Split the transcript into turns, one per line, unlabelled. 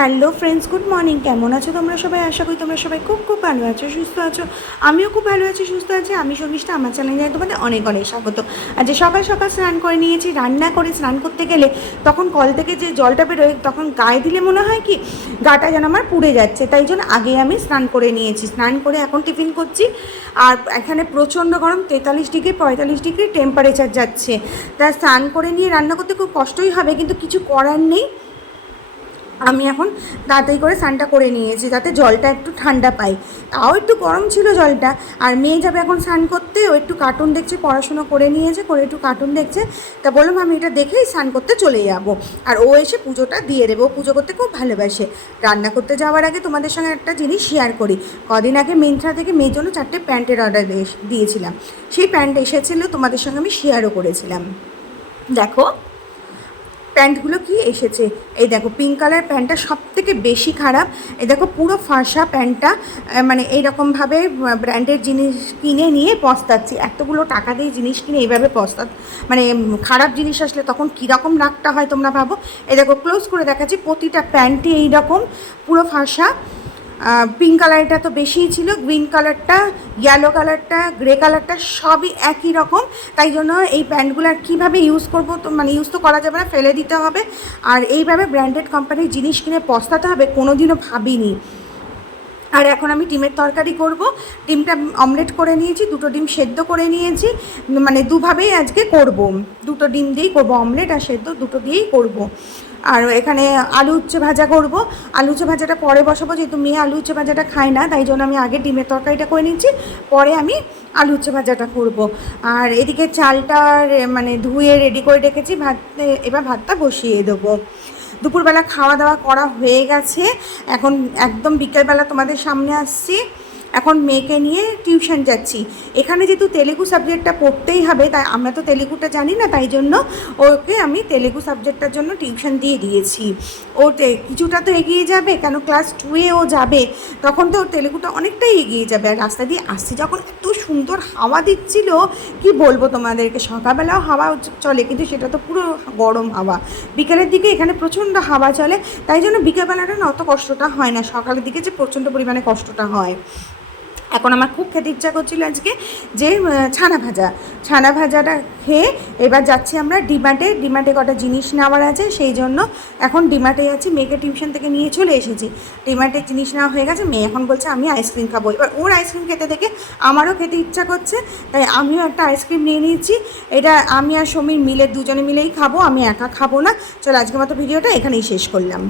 Hello friends, good morning. কেমন আছো তোমরা সবাই? আশা করি তোমরা সবাই খুব খুব ভালো আছো, সুস্থ আছো। আমিও খুব ভালো আছি, সুস্থ আছি। আমি শর্মিষ্ঠা, আমার চ্যানেলে তোমাদের অনেক অনেক স্বাগত। আজ সকাল সকাল স্নান করে নিয়েছি, রান্না করে স্নান করতে গেলে তখন কল থেকে যে জলটা বেরোয় তখন গায়ে দিলে মনে হয় কি, গাটা যেন আমার পুড়ে যাচ্ছে। তাই জন্য আগে আমি স্নান করে নিয়েছি। স্নান করে এখন টিফিন করছি। আর এখানে প্রচণ্ড গরম, তেতাল্লিশ ডিগ্রি, পঁয়তাল্লিশ ডিগ্রি টেম্পারেচার যাচ্ছে। তা স্নান করে নিয়ে রান্না করতে খুব কষ্টই হবে, কিন্তু কিছু করার নেই। আমি এখন তাড়াতাড়ি করে স্নানটা করে নিয়েছি যাতে জলটা একটু ঠান্ডা পাই। তাও একটু গরম ছিল জলটা। আর মেয়ে যাবে এখন স্নান করতে, ও একটু কার্টুন দেখছে, পড়াশুনো করে নিয়েছে, করে একটু কার্টুন দেখছে। তা বললাম, আমি এটা দেখেই স্নান করতে চলে যাব। আর ও এসে পুজোটা দিয়ে দেবে। পুজো করতে খুব ভালোবাসে। রান্না করতে যাওয়ার আগে তোমাদের সঙ্গে একটা জিনিস শেয়ার করি। কদিন আগে মিন্ত্রা থেকে মেয়ের জন্য চারটে প্যান্টের অর্ডার দিয়েছিলাম। সেই প্যান্ট এসেছিল, তোমাদের সঙ্গে আমি শেয়ারও করেছিলাম। দেখো প্যান্টগুলো কি এসেছে? এই দেখো পিঙ্ক কালার প্যান্টটা সব থেকে বেশি খারাপ। এই দেখো, পুরো ফাঁসা প্যান্টটা মানে এইরকমভাবে ব্র্যান্ডের জিনিস কিনে নিয়ে পস্তাচ্ছি। এতগুলো টাকা দিয়ে জিনিস কিনে এইভাবে পস্তা মানে খারাপ জিনিস আসলে তখন কীরকম রাগটা হয় তোমরা ভাবো? এই দেখো ক্লোজ করে দেখাচ্ছি, প্রতিটা প্যান্টই এইরকম, পুরো ফাঁসা পিঙ্ক কালারটা তো বেশিই ছিল গ্রিন কালারটা ইয়েলো কালারটা গ্রে কালারটা সবই একই রকম। তাই জন্য এই প্যান্টগুলো আর কীভাবে ইউজ করব তো মানে ইউজ তো করা যাবে না, ফেলে দিতে হবে। আর এইভাবে ব্র্যান্ডেড কোম্পানির জিনিস কিনে পস্তাতে হবে কোনো দিনও ভাবিনি। আর এখন আমি ডিমের তরকারি করব। ডিমটা অমলেট করে নিয়েছি, দুটো ডিম সেদ্ধ করে নিয়েছি। মানে দুভাবেই আজকে করব। দুটো ডিম দিয়েই করব অমলেট আর সেদ্ধ দুটো দিয়েই করব। আর এখানে আলু উচ্ছে ভাজা করব। আলু উচ্ছে ভাজাটা পরে বসাবো, যেহেতু মেয়ে আলু উচ্ছে ভাজাটা খায় না, তাই জন্য আমি আগে ডিমের তরকারিটা করে নিচ্ছি, পরে আমি আলু উচ্ছে ভাজাটা করব। আর এদিকে চালটা মানে ধুয়ে রেডি করে রেখেছি, ভাত এবার ভাতটা বসিয়ে দেবো। দুপুরবেলা খাওয়া দাওয়া করা হয়ে গেছে। এখন একদম বিকেলবেলা তোমাদের সামনে আসছি। এখন মেয়েকে নিয়ে টিউশন যাচ্ছি। এখানে যেহেতু তেলেগু সাবজেক্টটা পড়তেই হবে, তাই আমরা তো তেলেগুটা জানি না, তাই জন্য ওকে আমি তেলেগু সাবজেক্টটার জন্য টিউশন দিয়ে দিয়েছি। ও কিছুটা তো এগিয়ে যাবে, কেন ক্লাস টুয়ে ও যাবে, তখন তো ওর তেলেগুটা অনেকটাই এগিয়ে যাবে। আর রাস্তা দিয়ে আসছি, যখন এত সুন্দর হাওয়া দিচ্ছিল, কি বলব তোমাদেরকে? সকালবেলাও হাওয়া চলে, কিন্তু সেটা তো পুরো গরম হাওয়া। বিকেলের দিকে এখানে প্রচণ্ড হাওয়া চলে, তাই জন্য বিকেলবেলাটা না অত কষ্টটা হয় না। সকালের দিকে যে প্রচণ্ড পরিমাণে কষ্টটা হয়। এখন আমার খুব খেতে ইচ্ছা করছিল আজকে যে ছানা ভাজা। ছানা ভাজাটা খেয়ে এবার যাচ্ছি আমরা ডিমার্টে ডিমার্টে কটা জিনিস নেওয়ার আছে, সেই জন্য এখন ডিমার্টে যাচ্ছি মেয়েকে টিউশন থেকে নিয়ে চলে এসেছি। ডিমার্টের জিনিস নেওয়া হয়ে গেছে, মেয়ে এখন বলছে, আমি আইসক্রিম খাব। এবার ওর আইসক্রিম খেতে দেখে আমারও খেতে ইচ্ছা করছে, তাই আমিও একটা আইসক্রিম নিয়ে নিয়েছি এটা আমি আর সমীর মিলে দুজনে মিলেই খাব, আমি একা খাব না। চলো আজকের মতো ভিডিওটা এখানেই শেষ করলাম।